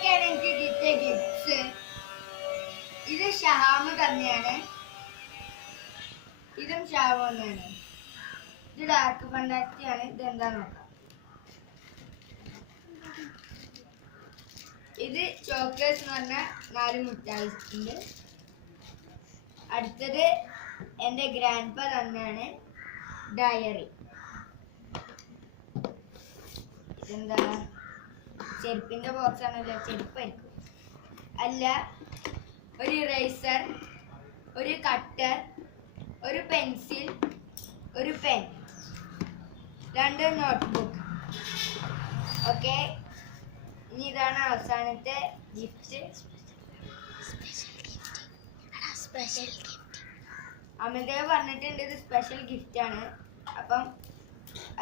ഇതൊക്കെയാണ് എനിക്ക് കിട്ടിയ ഗിഫ്റ്റ്സ്. ഇത് ഷഹാമ് തന്നെയാണ്. ഇതും ഷഹാമ് തന്നെയാണ്. ഇത് ഡാർക്ക് ഫണ്ടാസ്റ്റി ആണ്. ഇത് എന്താ നോക്കാം. ഇത് ചോക്ലേറ്റ്സ് എന്ന് പറഞ്ഞ 4 മിഠായി ഉണ്ട്. അടുത്തത് എൻ്റെ ഗ്രാൻഡ് പ തന്നെയാണ് ഡയറി. ഇതെന്താ ചെരുപ്പിന്റെ ബോക്സ് ആണല്ലോ, ചെരുപ്പായിരിക്കും. അല്ല, ഒരു ഇറേസർ, ഒരു കട്ടർ, ഒരു പെൻസിൽ, ഒരു പെൻ, 2 നോട്ട്ബുക്ക്. ഓക്കെ, ഇനി ഇതാണ് അവസാനത്തെ ഗിഫ്റ്റ്. അമിതേവ് പറഞ്ഞിട്ടുണ്ട് ഇത് സ്പെഷ്യൽ ഗിഫ്റ്റ് ആണ്. അപ്പം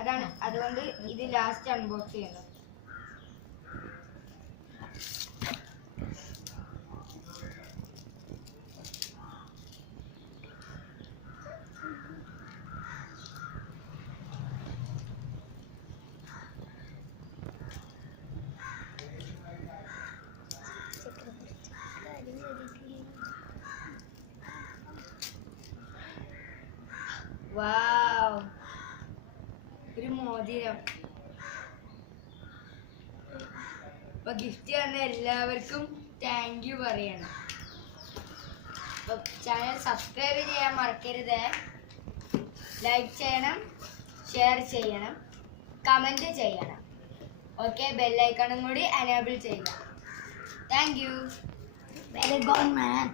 അതാണ്, അതുകൊണ്ട് ഇത് ലാസ്റ്റ് അൺബോക്സ് ചെയ്യണം. വാവ്, ഒരു മോതിരം. അപ്പൊ ഗിഫ്റ്റ് തന്ന എല്ലാവർക്കും താങ്ക് യു പറയണം. അപ്പൊ ചാനൽ സബ്സ്ക്രൈബ് ചെയ്യാൻ മറക്കരുത്. ലൈക്ക് ചെയ്യണം, ഷെയർ ചെയ്യണം, കമന്റ് ചെയ്യണം. ഓക്കെ, ബെല്ലൈക്കണും കൂടി എനേബിൾ ചെയ്യുക. Thank you. Very good man.